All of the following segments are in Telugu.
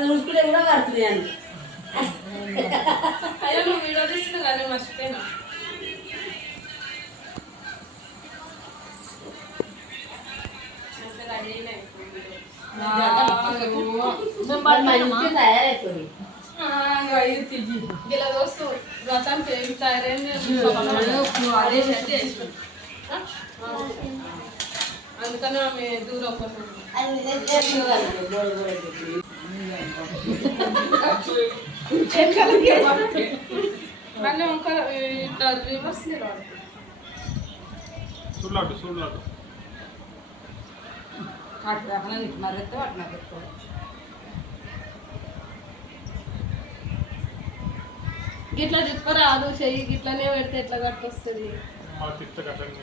కానీ ఉసుకుడే కూడా కడుతున్నాను అయ్యో నువ్వు వీడియో తీస్తున్నావు కానీ మర్చిపోయినా. ఇలా వ్రతం తయారైంది అదే. అందుకని ఆమె దూరం మళ్ళీ ఇంకా ఇట్లా రివర్స్ సుళ్ళాటు సుళ్ళాటు గిట్లా తిప్పరాదు చెయ్యి గిట్లనే పెడితే ఎట్లా కట్టొస్తుంది? మా తిట్ట కట్టండి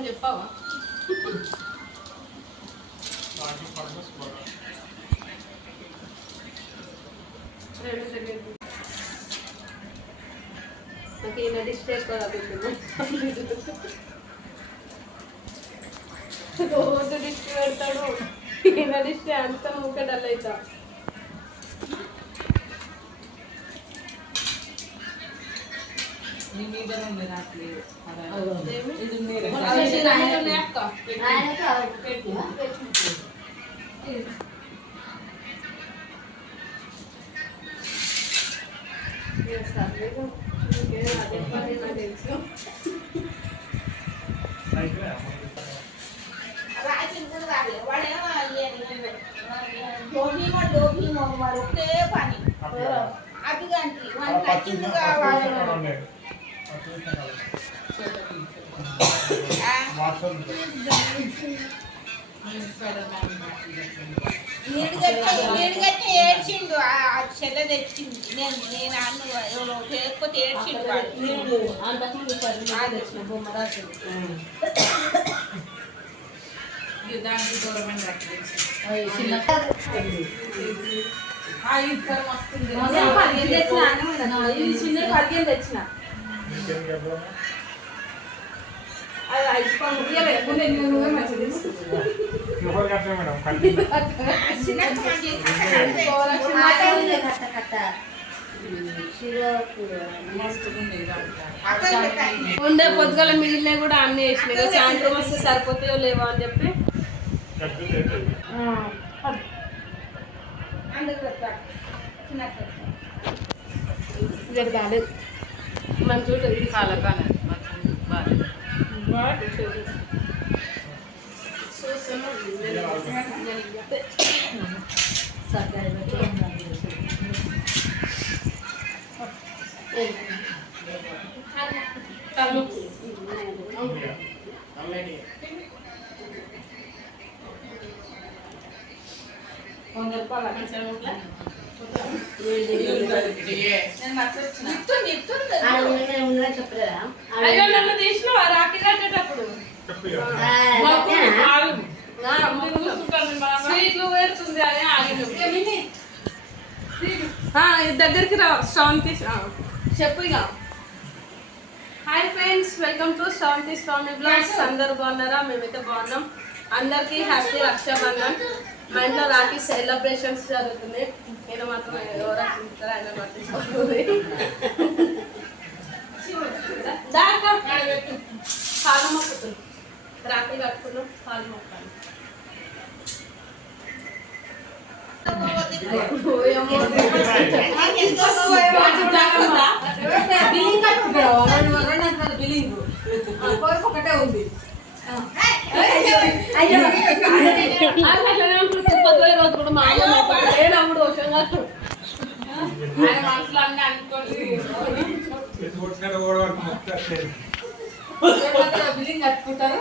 ఒకరేంది పోటీ హ్యాపీ రక్షాబంధన్ చెప్పావా? వాటి పడుతుంది స్కోర్ రెండు సెకండ్లు. నాకు ఈయన డిస్టే ఎక్కువ రోజు డిస్టి పెడతాడు. ఈయన డిస్టే అంత ముక్క డల్ అవుతా అక్క ఆయనకు అవి పెట్టినా? అయిపోయా పచ్చింది కావాలి వాట్సాప్ ఏడ్చిండు ఆ చెల్ల తెచ్చింది నేను నేను అన్ను ఎవరో లేకపోతే ఏడ్చిండు వాడు. అంతకుముందు పది మంది తెచ్చిన బొమ్మ పదిహేను తెచ్చిన ఉండే పొద్దుగల మిగిలిన కూడా అన్ని వేసినాయి ఇక సాయంత్రం వస్తే సరిపోతాయో లేవో అని చెప్పి కట్టి లేదు అందుకు పెట్టాలి. చిన్నక్క. జర బాగాలేదు మన చూడ సర్కారు పెట్టి ఏం రాదు. ఇస్తుంది, అయ్యో నన్ను. తీసినావా? రాఖీ కట్టేటప్పుడు? స్వీట్లు వేరుతుంది అని దగ్గరికి రా శ్రావంతి. చెప్పు ఇక. Hi friends welcome to Sravanthi Swamy blogs. అందరు బాగున్నారా? మేమైతే బాగున్నాం. అందరికీ హ్యాపీ రక్షాబంధన్. మా ఇంట్లో రాఖీ సెలబ్రేషన్స్ జరుగుతున్నాయి. నేను మాత్రం ఎవరు అనుకుంటారు ఆయన మాత్రం చదువుతుంది పాలు మొక్కుతుంది రాఖీ కట్టుకున్నాం పాలు మొక్కాలి. ఒకటే ఉంది అయ్యో. రోజు కూడా మా అమ్మ ఎటు వచ్చినా. బిల్లింగ్ కట్టుకుంటారు.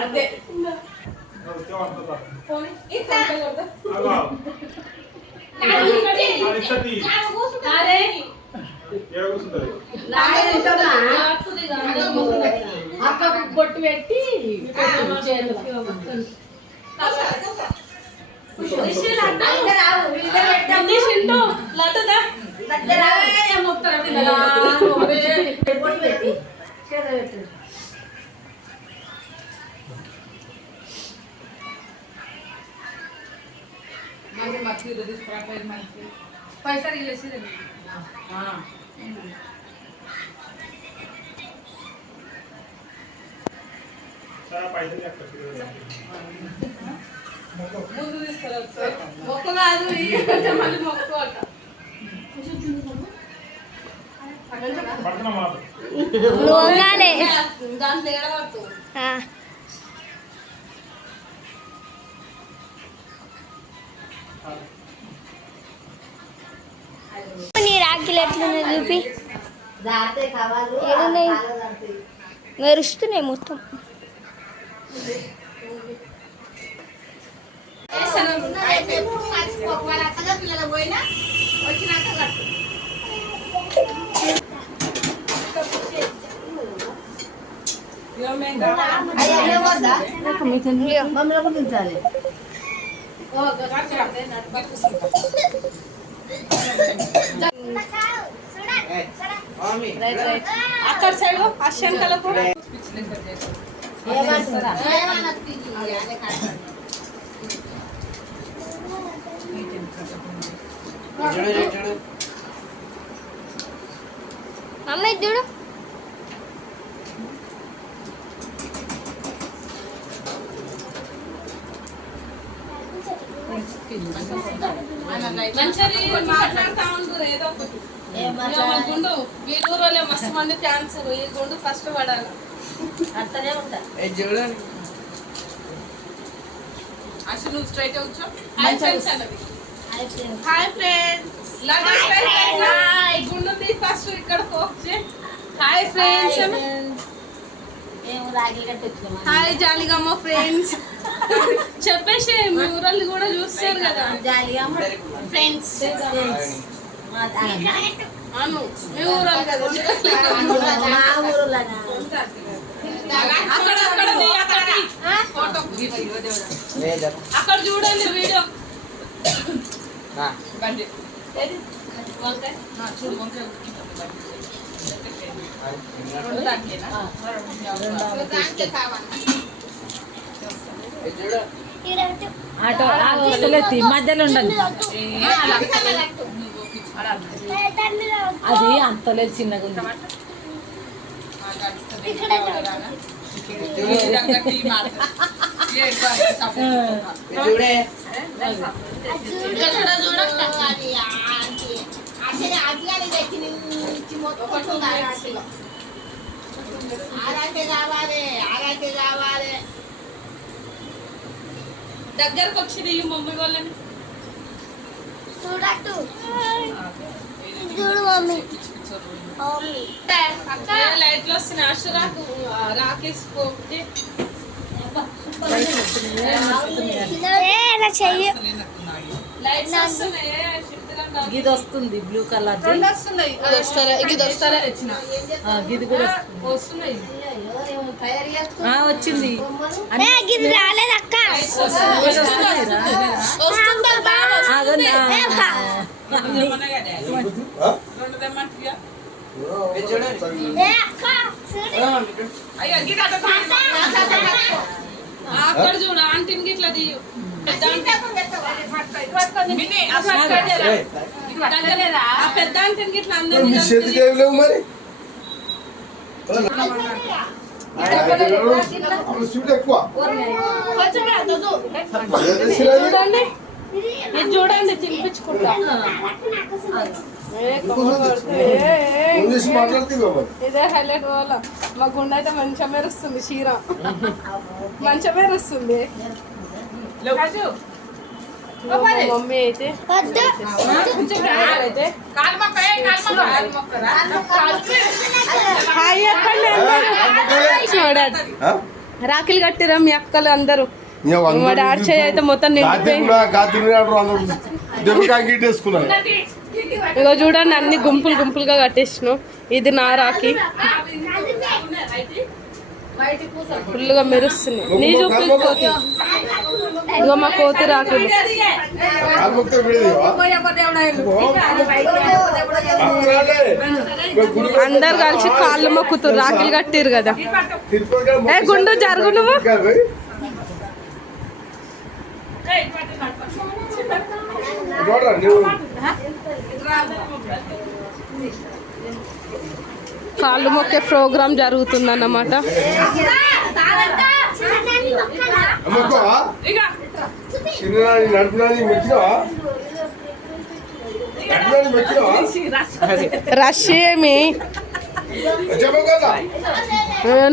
అది. అక్క బొట్టు పెట్టి పెట్టు చేతులు. రిషి లడ్డు. ముందు తీసుకురా మొక్కు కాదు ఈ కొంచెం మళ్ళీ మొక్కు అక్క పడుతున్నా మాట దాని తేడా పడుతుంది నీ రాఖీలు ఎట్లున్నాయి చూపి ఏడున్నాయి? మెరుస్తున్నాయి మొత్తం అయితే మర్చిపోకు. వాళ్ళ అత్తగా పిల్లలు పోయినా వచ్చినాక కట్టు. మమ్మల్ని కూడా తింటాలి అక్కడ సైడ్ అశ్యంతలకు ఏమన్నా తిరిగి అదే కట్టు. మమ్మీ చూడు. మంచిగా మాట్లాడుతా ఉంటారు ఏదో ఒకటి. మస్తు మంది ఫ్యాన్స్ ఈ గుండు ఫస్ట్ పడాలి ఉంటా. అసలు నువ్వు స్ట్రైట్ అన్నది. హాయ్ ఫ్రెండ్స్ హాయ్ గుండు తీ ఫస్ట్ ఇక్కడ ఫోక్స్ హాయ్ ఫ్రెండ్స్ మేము రాగి కట్టి వచ్చినామా హాయ్ జాలిగమ్మ ఫ్రెండ్స్ చెప్పేసి మీ ఊరల్ని కూడా చూస్తారు కదా. జాలిగా ఫ్రెండ్స్ మా ఆయన అను మీ ఊరలు కదా. మా ఊరులోనా? అక్కడ అక్కడ తీ, అక్కడ తీ. ఫోటో అక్కడ చూడండి వీడియో. ఏది? వంకాయ? చూడు? రెండు కావాలి. ఆటో మధ్యలో ఉండదు అది అంతలేదు చిన్నగా ఉంది. ఇక్కడ చూడక్క అది ఆంటీ. అసలు అది అని తెచ్చి నుంచి మొత్తం ఆరాటిలో. ఆరాటే కావాలి ఆరాటే కావాలి దగ్గరకు వచ్చింది ఈ మమ్మీ వాళ్ళని చూడట్టు చూడు మమ్మీ ఏ లైట్లు వస్తున్నాయి అష్ట రాకు రాకేసి పోతే ఏ నా చెయ్యి. లైట్స్ వస్తున్నాయి షిఫ్ట్ గంట ఇది వస్తుంది బ్లూ కలర్ అది వస్తారా? కూడా వచ్చింది. ఏ గిది రాలేదు అక్క. అయ్యో అక్కడ చూడు ఆంటీని గిట్లా తీయు పెద్ద ఆంటీ. మిన్ని, ఆ పక్క జరా. దగ్గర- ఆ పెద్ద ఆంటీని గిట్లా మీ అందరినీ చేతికి కలిపి ఏమి లేవు మరి అప్పుడు స్వీట్ ఎక్కువ ఏం చేసిరా ఇది? చూడండి ఇది చూడండి తినిపించుకుంటా మాట్లాడుతుంది ఇదే హైలైట్ వాళ్ళ మా గుండె అయితే మంచిగా మెరుస్తుంది చీర మంచిగా మెరుస్తుంది మమ్మీ అయితే. చూడండి రాఖీలు కట్టిరా మీ అక్కలు అందరూ మా డాడీ చేయి అయితే మొత్తం ఇగో చూడండి అన్ని గుంపులు గుంపులుగా కట్టేసినాం. ఇది నా రాఖీ. ఫుల్గా మెరుస్తుంది. నీ చూపి కోతి. ఇగో మా కోతి రాఖీలు కాలు మొక్కితే విడదీవా? అందరు కలిసి కాళ్ళు మొక్కుతారు. రాఖీలు కట్టిరు కదా. ఏ గుండు జరుగు నువ్వు. కాళ్ళు మొక్కే ప్రోగ్రామ్ జరుగుతుంది అన్నమాట రష్ ఏమి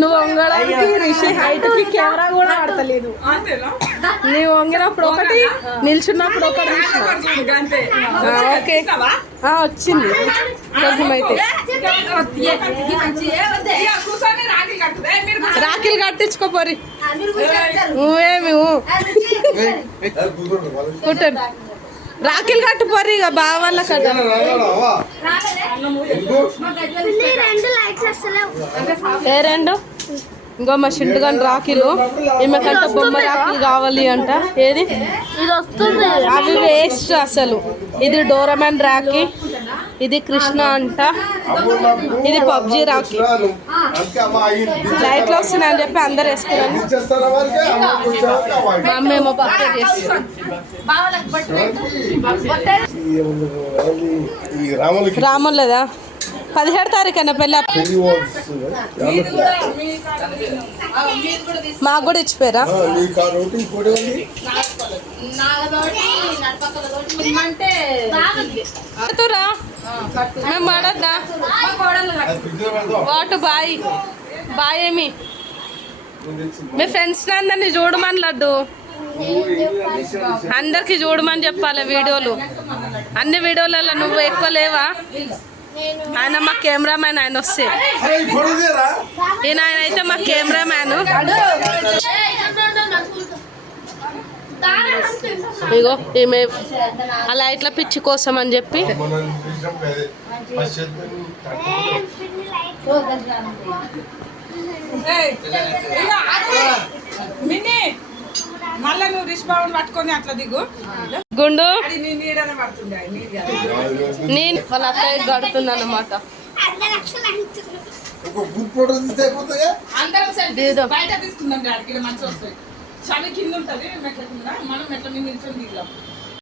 నువ్వు వంగడానికి రిషి హైట్కి కెమెరా కూడా ఆడతలేదు నీ వంగినప్పుడు ఒకటి నిల్చున్నప్పుడు ఒకటి ఓకే. వచ్చింది కొంచెం అయితే రాఖీలు కట్టించుకోపోరి నువ్వేమి ఊ. రాఖీలు కట్టుపోరి ఇక లైట్స్ వస్తలేవు ఏ రెండు? ఇంకో మా షింటు గాని రాఖీలు. ఈమెకంట బొమ్మ రాఖీలు కావాలి అంట. ఏది? ఇది వస్తుంది. అవి వేస్ట్ అసలు. ఇది డోరమాన్ రాఖీ. ఇది కృష్ణ అంట. ఇది పబ్జి అయ్యింది లైట్లు వస్తున్నాయి అని చెప్పి అందరు వేసుకున్నాను ఇచ్చేస్తారా వారికి అమ్మ కొంచెం అమ్మ మా అమ్మ ఏమో పప్పు చేస్తుంది ఈ రాములకి. రాములదా? పదిహేడు తారీఖు అన్న పెళ్ళి. మాకు కూడా ఇచ్చిపోయారా? కడుతురా మేము పడద్దా. వాటు బాయ్. బాయ్ ఏమి. మీ ఫ్రెండ్స్ అందరినీ చూడమని లడ్డు. అందరికి చూడమని చెప్పాలి వీడియోలు. అన్ని వీడియోలలో నువ్వు ఎక్కువ లేవా? ఆయన మా కెమెరామ్యాన్ ఆయన వస్తే? ఈయన ఆయన అయితే మా కెమెరామ్యాన్ ఇగో ఈమె ఆ లైట్ల పిచ్చి కోసం అని చెప్పి మనం మళ్ళా నువ్వు రిష్ బాబుని పట్టుకొని అట్లా దిగు. గుండు. నేను వాళ్ళ అత్తయ్య గడుతుంది దిగుదాం. బయట తీసుకుందాం డాడీ మంచిగా వస్తాయి. చలి కింద ఉంటది మెట్ల కింద. మనం మెట్ల మీద నిల్చొని దిగుదాం